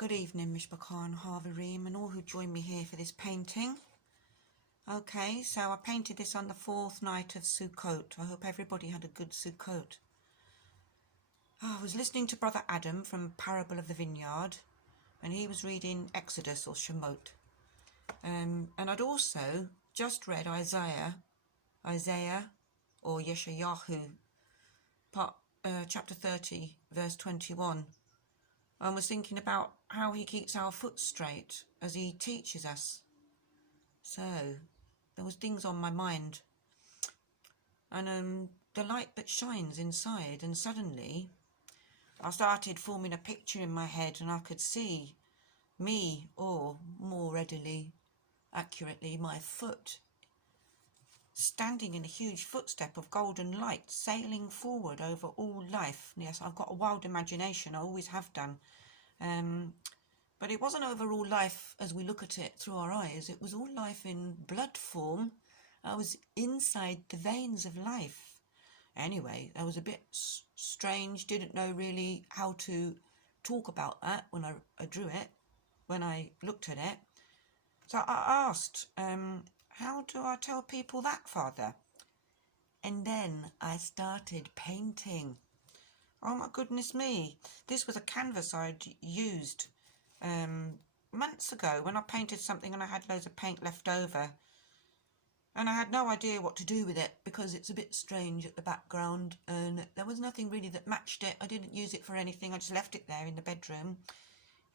Good evening, Mishpacha Harvarim, and all who join me here for this painting. Okay, so I painted this on the 4th night of Sukkot. I hope everybody had a good Sukkot. I was listening to Brother Adam from Parable of the Vineyard, and he was reading Exodus or Shemot. And I'd also just read Isaiah or Yeshayahu, chapter 30, verse 21. I was thinking about how he keeps our foot straight as he teaches us. So there was things on my mind, and the light that shines inside, and suddenly I started forming a picture in my head, and I could see me, or more readily, accurately, my foot, standing in a huge footstep of golden light, sailing forward over all life. Yes, I've got a wild imagination, I always have done. But it wasn't over all life as we look at it through our eyes. It was all life in blood form. I was inside the veins of life. Anyway, that was a bit strange. Didn't know really how to talk about that when I drew it, when I looked at it. So I asked, how do I tell people that, Father? And then I started painting. Oh my goodness me. This was a canvas I'd used months ago when I painted something and I had loads of paint left over. And I had no idea what to do with it because it's a bit strange at the background and there was nothing really that matched it. I didn't use it for anything. I just left it there in the bedroom.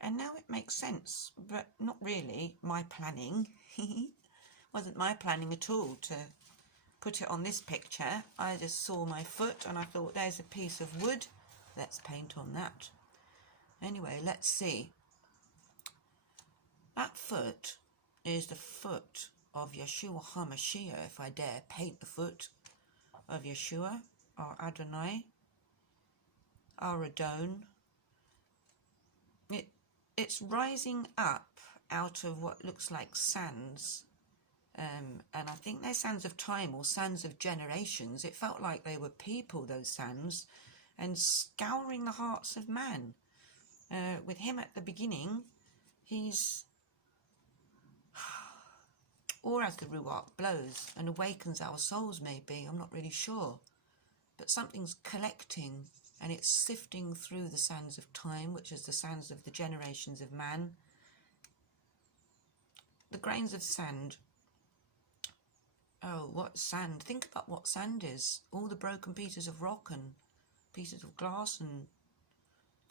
And now it makes sense, but not really my planning. Wasn't my planning at all to put it on this picture. I just saw my foot and I thought, there's a piece of wood. Let's paint on that. Anyway, let's see. That foot is the foot of Yeshua HaMashiach, if I dare paint the foot of Yeshua, our Adonai, our Adon. It's rising up out of what looks like sands. And I think they're sands of time or sands of generations. It felt like they were people, those sands, and scouring the hearts of man. With him at the beginning, he's, or as the Ruach blows and awakens our souls maybe, I'm not really sure. But something's collecting and it's sifting through the sands of time, which is the sands of the generations of man. The grains of sand. Oh, what sand? Think about what sand is. All the broken pieces of rock and pieces of glass and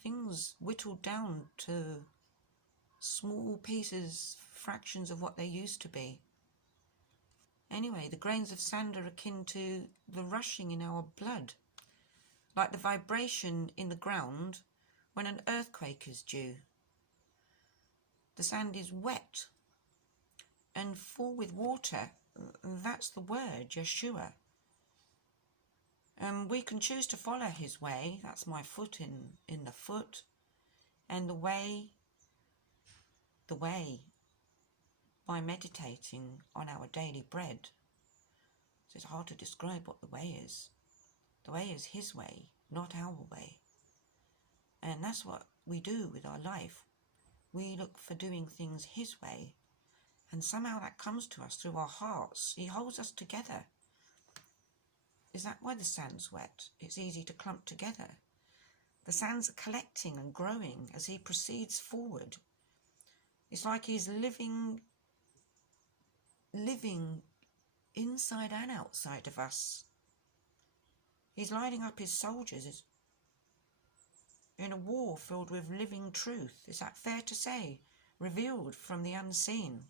things whittled down to small pieces, fractions of what they used to be. Anyway, the grains of sand are akin to the rushing in our blood, like the vibration in the ground when an earthquake is due. The sand is wet and full with water. That's the word, Yeshua. We can choose to follow his way. That's my foot in the foot. And the way, by meditating on our daily bread. So it's hard to describe what the way is. The way is his way, not our way. And that's what we do with our life. We look for doing things his way. And somehow that comes to us through our hearts. He holds us together. Is that why the sand's wet? It's easy to clump together. The sands are collecting and growing as he proceeds forward. It's like he's living inside and outside of us. He's lining up his soldiers in a war filled with living truth. Is that fair to say? Revealed from the unseen.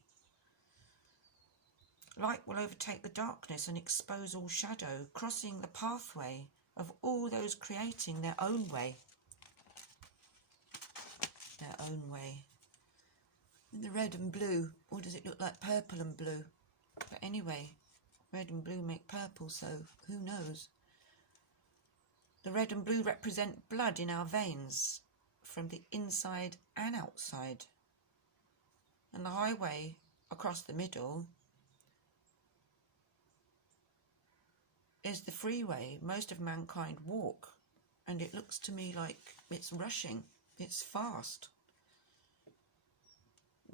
Light will overtake the darkness and expose all shadow, crossing the pathway of all those creating their own way. Their own way. In the red and blue, or does it look like purple and blue? But anyway, red and blue make purple, so who knows? The red and blue represent blood in our veins, from the inside and outside. And the highway across the middle is the freeway most of mankind walk, and it looks to me like it's rushing, it's fast.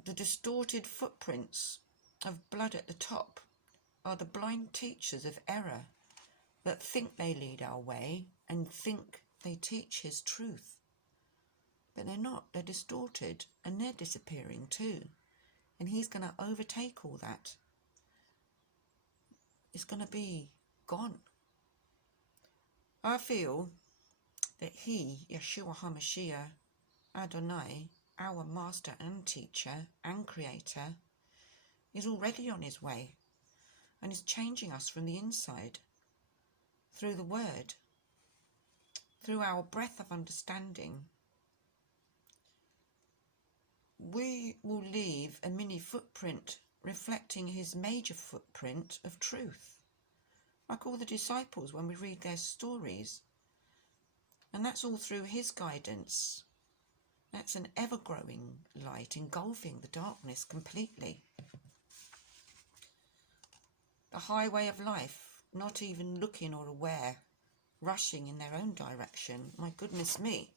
the distorted footprints of blood at the top are the blind teachers of error that think they lead our way and think they teach his truth. But they're not, they're distorted, and they're disappearing too. And he's going to overtake all that. It's going to be gone. I feel that he, Yeshua HaMashiach, Adonai, our master and teacher and creator, is already on his way and is changing us from the inside through the word, through our breath of understanding. We will leave a mini footprint reflecting his major footprint of truth, like all the disciples when we read their stories. And that's all through his guidance. That's an ever-growing light engulfing the darkness completely. The highway of life, not even looking or aware, rushing in their own direction. My goodness me.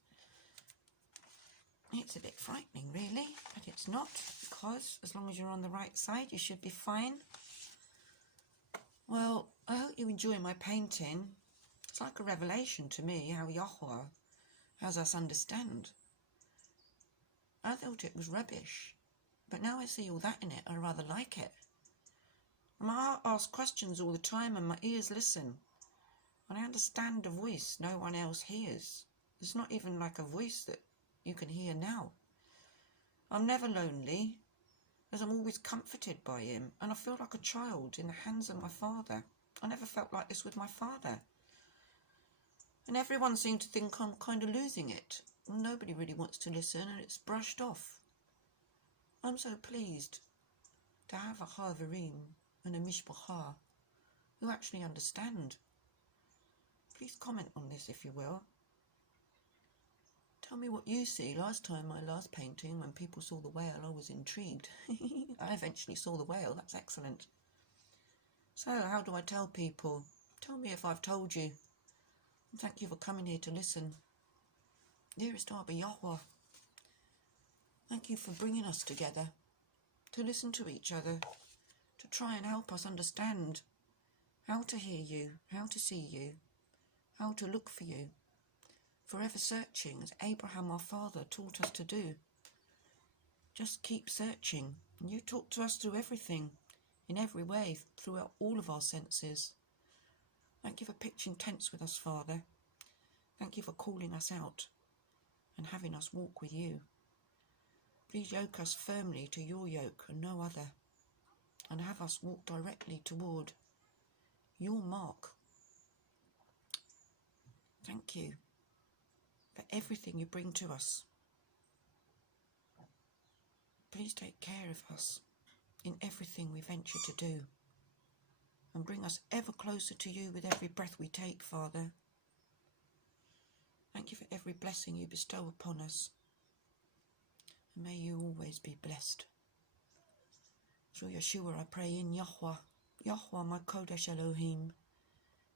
It's a bit frightening, really, but it's not, because as long as you're on the right side, you should be fine. Well, I hope you enjoy my painting. It's like a revelation to me how Yahweh has us understand. I thought it was rubbish, but now I see all that in it, I rather like it. And my heart asks questions all the time and my ears listen. And I understand a voice no one else hears. It's not even like a voice that you can hear now. I'm never lonely, as I'm always comforted by him, and I feel like a child in the hands of my father. I never felt like this with my father. And everyone seemed to think I'm kind of losing it. Nobody really wants to listen, and it's brushed off. I'm so pleased to have a Havarim and a Mishpacha who actually understand. Please comment on this if you will. Tell me what you see. Last time, my last painting, when people saw the whale, I was intrigued. I eventually saw the whale. That's excellent. So, how do I tell people? Tell me if I've told you. And thank you for coming here to listen. Dearest Abba YHWH, thank you for bringing us together to listen to each other, to try and help us understand how to hear you, how to see you, how to look for you. Forever searching, as Abraham our father taught us to do. Just keep searching, and you talk to us through everything, in every way, throughout all of our senses. Thank you for pitching tents with us, Father. Thank you for calling us out and having us walk with you. Please yoke us firmly to your yoke and no other, and have us walk directly toward your mark. Thank you for everything you bring to us. Please take care of us in everything we venture to do, and bring us ever closer to you with every breath we take, Father. Thank you for every blessing you bestow upon us, and may you always be blessed. Through Yeshua I pray in Yahweh, Yahweh my Kodesh Elohim,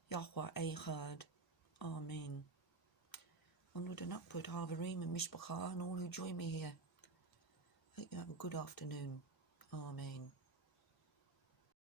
Yahweh Echad. Amen. Onward and upward, Havarim and Mishpacha, and all who join me here. Hope you have a good afternoon. Amen.